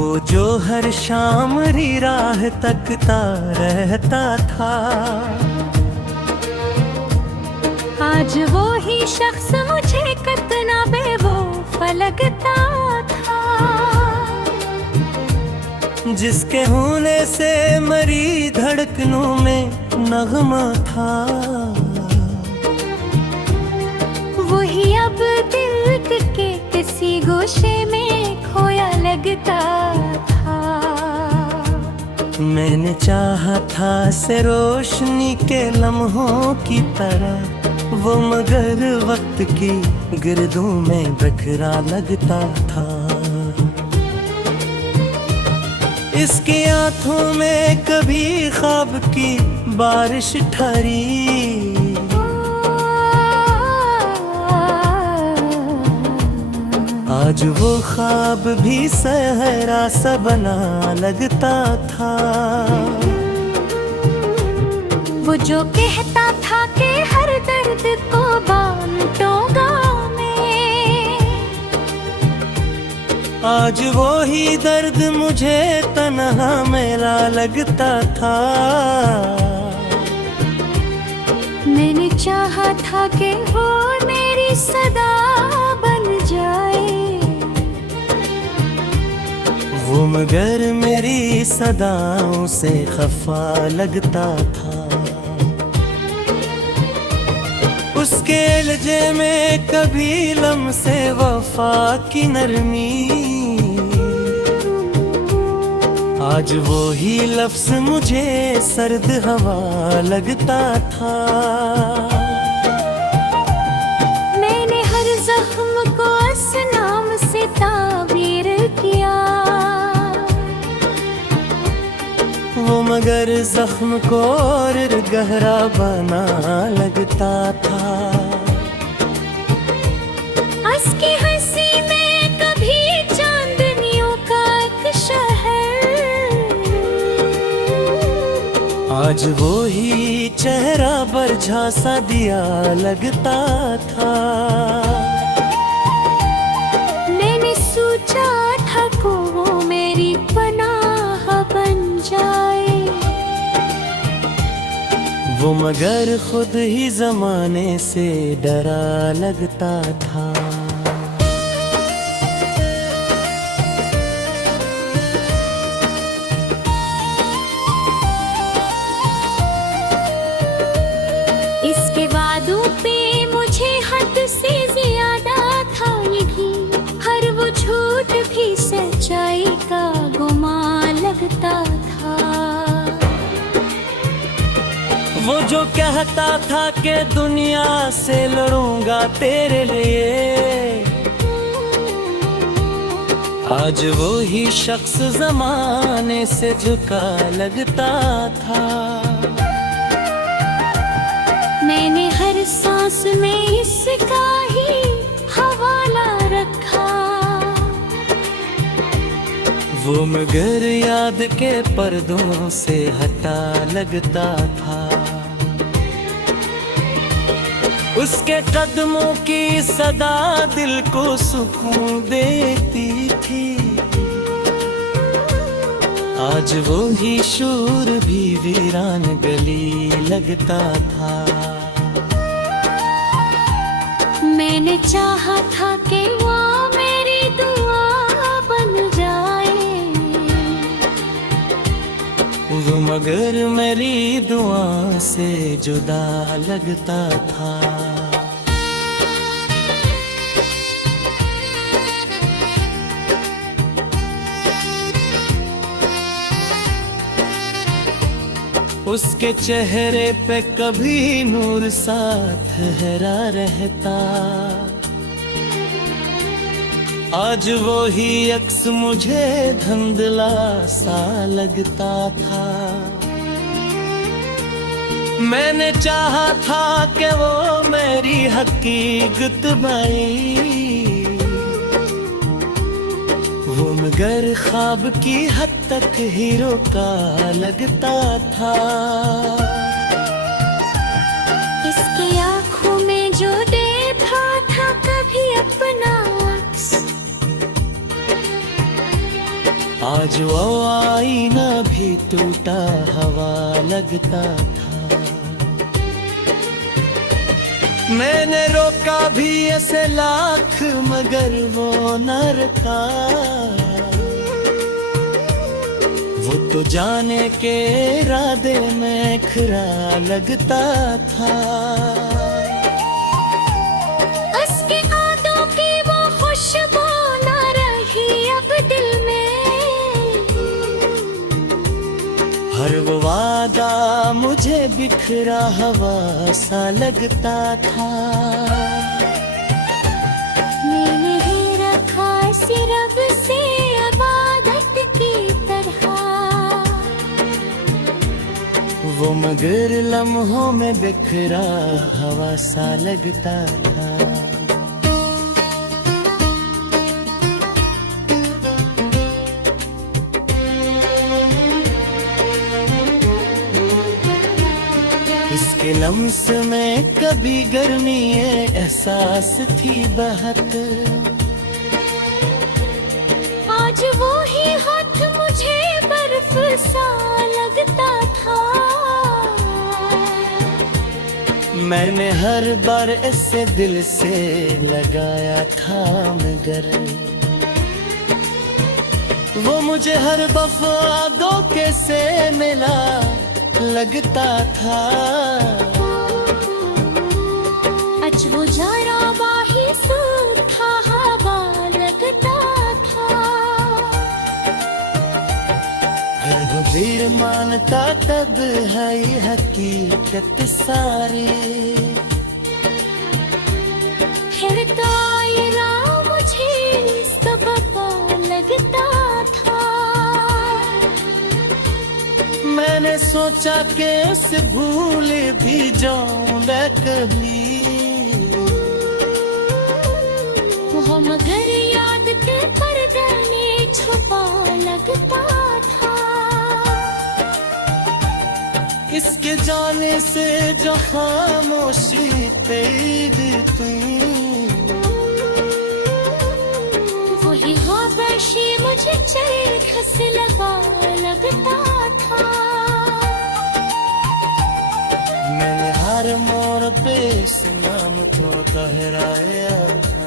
वो जो हर शाम री राह तकता रहता था, आज वो ही शख्स मुझे कितना बेवफा लगता था। जिसके होने से मरी धड़कनों में नगमा था, वही अब दिल के किसी गोशे में खोया लगता था। मैंने चाहा था से रोशनी के लम्हों की तरह वो, मगर वक्त की गिरदों में बिखरा लगता था। इसकी आंखों में कभी ख्वाब की बारिश ठहरी, आज वो ख्वाब भी सहरा सा बना लगता था। वो जो कहता था कि हर दर्द को बांटूंगा मैं, आज वो ही दर्द मुझे तन्हा मेरा लगता था। मैंने चाहा था कि वो मेरी सदा बन जाए, वो मगर मेरी सदाओं से खफा लगता था। उसके लहजे में कभी लम्से वफा की नरमी, आज वो ही लफ्ज मुझे सर्द हवा लगता था। मैंने हर जख्म को इस नाम से ताबीर किया, वो मगर जख्म को और गहरा बना लगता था। उसकी हंसी में कभी चांदनियों का एक शहर, आज वो ही चेहरा बरझा सा दिया लगता था। मैंने सोचा था को वो मेरी पनाह बन जाए, वो मगर खुद ही जमाने से डरा लगता था। इसके वादों पे मुझे हद से ज्यादा था यकीन, हर वो झूठ भी सच्चाई का गुमान लगता था। वो जो कहता था कि दुनिया से लड़ूंगा तेरे लिए, आज वो ही शख्स जमाने से झुका लगता था। मैंने हर सांस में इसका ही हवाला रखा, वो मगर याद के पर्दों से हटा लगता था। उसके कदमों की सदा दिल को सुकून देती थी, आज वो ही शूर भी वीरान गली लगता था। मैंने चाहा था कि वो मेरी दुआ बन जाए, वो मगर मेरी दुआ से जुदा लगता था। उसके चेहरे पे कभी नूर सा ठहरा रहता, आज वो ही अक्स मुझे धुंधला सा लगता था। मैंने चाहा था कि वो मेरी हकीकत बनी, वो मगर ख्वाब की हद तक हीरो का लगता था। इसकी आँखों में जो देखा था कभी अपना अक्स, आज वो आईना भी टूटा हवा लगता था। मैंने रोका भी ऐसे लाख मगर वो न रुका। वो तो जाने के इरादे में खरा लगता था। उसके आदों की वो खुशबू ना रही अब दिल में। हर वो वादा मुझे बिखरा हवा सा लगता था। मैंने ही रखा सिर्फ से इबादत की तरह। वो मगर लम्हों में बिखरा हवा सा लगता था। इसके लम्स में कभी गर्मी एहसास थी बहत। आज वो ही हाथ मुझे बर्फ सा लगता था। मैंने हर बार ऐसे दिल से लगाया था मगर वो मुझे हर वफा धोखे से मिला लगता था। आज वो जरा बाही सूखा हवा लगता था। हर वो भीड़ मानता तब है ये हकीकत सारी। फिर तो आईना मुझे सबक लगता था। मैंने सोचा कि उसे भूल भी जाऊं मैं कभी। वो मगर याद के पर्दे में छुपा लगता था। इसके जाने से जो खामोशी तेरी तू। वही खामोशी मुझे चरखस लगा लगता था। मैंने हर मोड़ पे इस नाम को दोहराया था।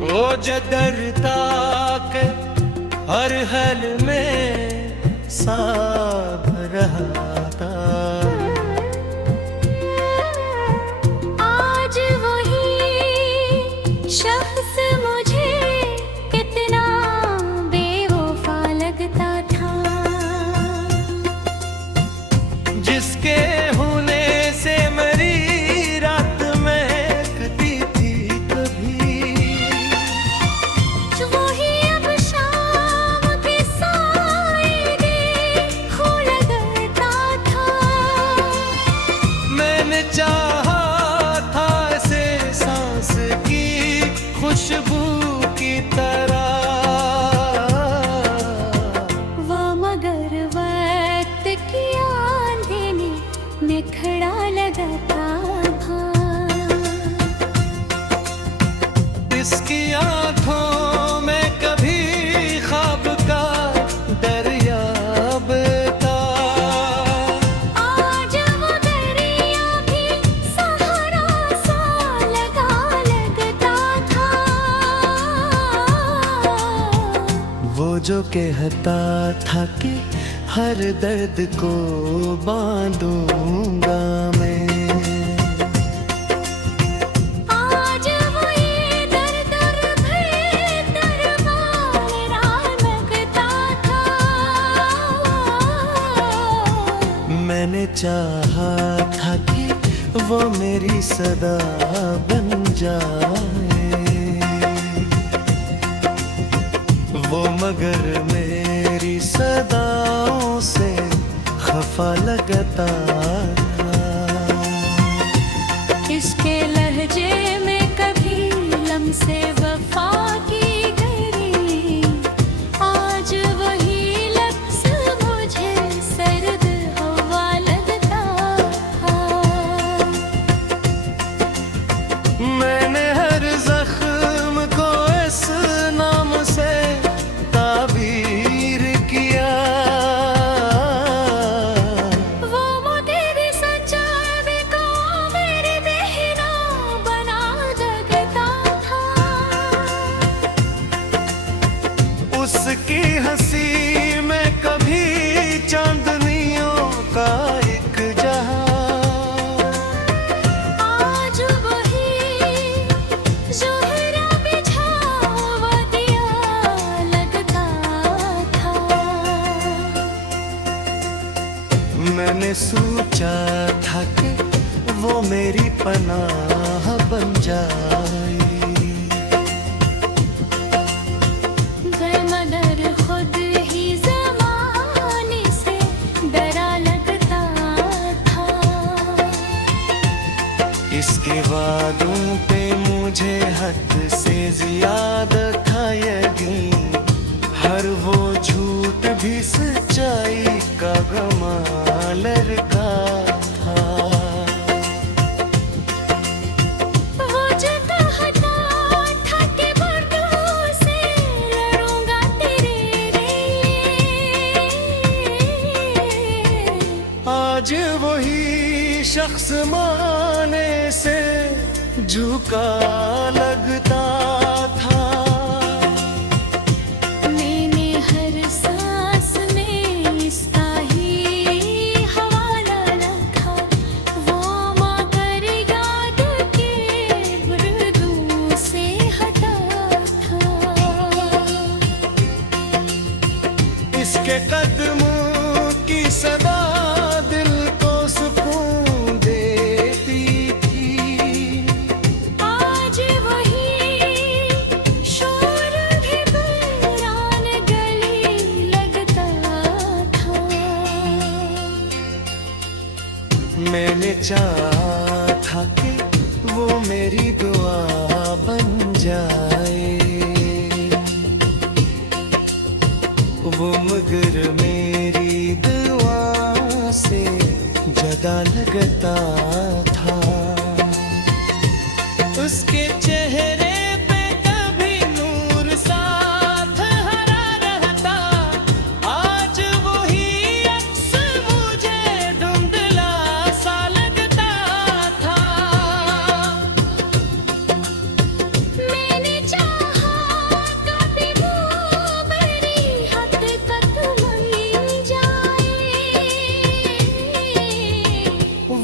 वो जदरता के हर हल में साथ रहा था। आज वही शख्स मुझे कितना बेवफा लगता था। जिसके होने से मेरी रात महकती थी कभी। वही अब शाम के साए देखो लगता था। मैंने चाहा था ऐसे सांस की खुशबू की तरह। वो मगर वक्त की आंधी में निखड़ा लगता था। इसकी आंखों में कभी ख्वाब का दरियाब था। आज वो दरिया भी सहारा सा लगा लगता था। वो जो कहता था कि हर दर्द को बांधूंगा मैं। आज वो ये दर भीतर मारा लगता था। मैंने चाहा था कि वो मेरी सदा बन जाए। वो मगर मेरी सदाओं से खफा लगता था। इसके लहजे में कभी लम्से वफा की गई। आज वही लफ्ज़ मुझे सर्द हो मैंने सोचा था कि वो मेरी पनाह बन जाए, मगर खुद ही ज़माने से डरा लगता था। इसके वादों पे मुझे हद से ज्यादा था यकीन, हर वो झूठ भी सच्चाई का कमाल का था। वो जो कहता था कि मर्दों से लड़ूंगा तेरे लिए, आज वही शख्स माने से झुका लगता था। मैंने हर सांस में इसका ही हवाला रखा, वो मगर याद के बुर्दों से हटा था। इसके कदमों की सदा दिल को सुकून देती थी, आज वही शोर भी वीरान गली लगता था। मैंने चाहा था कि वो मेरी दुआ बन जाए, वो मगर मेरी दुआ से जदा लगता था। उसके चेहरे पे कभी नूर साथ हरा रहता, आज वही अक्स मुझे धुंधला सा लगता था। मैंने चाहा कभी वो मेरी हकीकत बन जाए,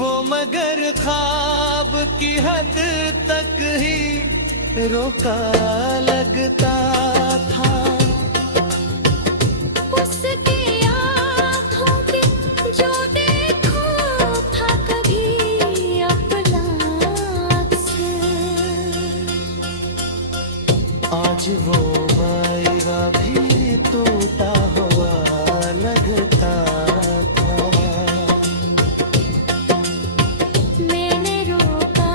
वो मगर ख्वाब की हद तक ही रोका लगता था। उसकी आँखों की जो देखो था कभी अपना अक्स, आज वो वायरा भी टूटा हुआ लगता था। मैंने रोका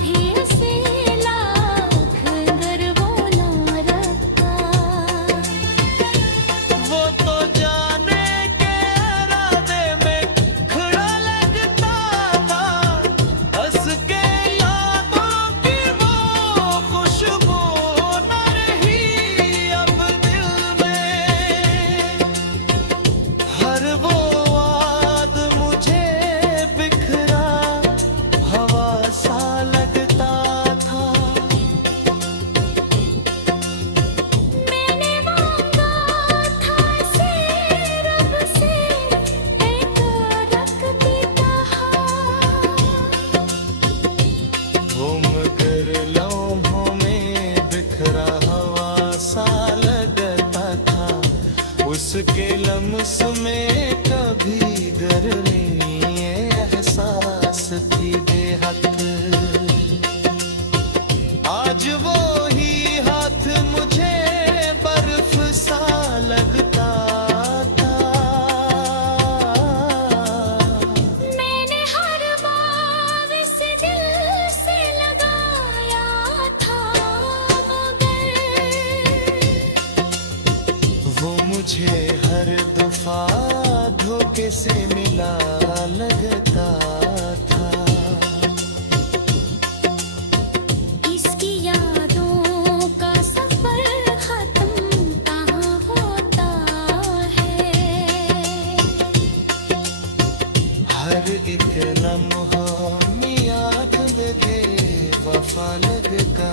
भी उसे लाख अगर वो ना रखा। वो तो जाने के इरादे में खड़ा लगता था, हंस के यादों की वो खुशबू न रही अब दिल में। हर वो याद मुझे बिखरा हवा सा लगता था। मैंने मांगा था से रब से एक रखती कहा, वो मगर लम्हों में बिखरा हवा सा लगता था। उसके लम्स में कभी गर्मी एहसास थी बेहद, आज वो ही हाथ मुझे बर्फ सा लगता था। मैंने हर बार इस दिल से लगाया था, मगर वो मुझे हर दफा धोखे से मिला लगता था। इसकी यादों का सफर खत्म कहाँ होता है। हर एक लम्हा मियाद लगे वफा लगता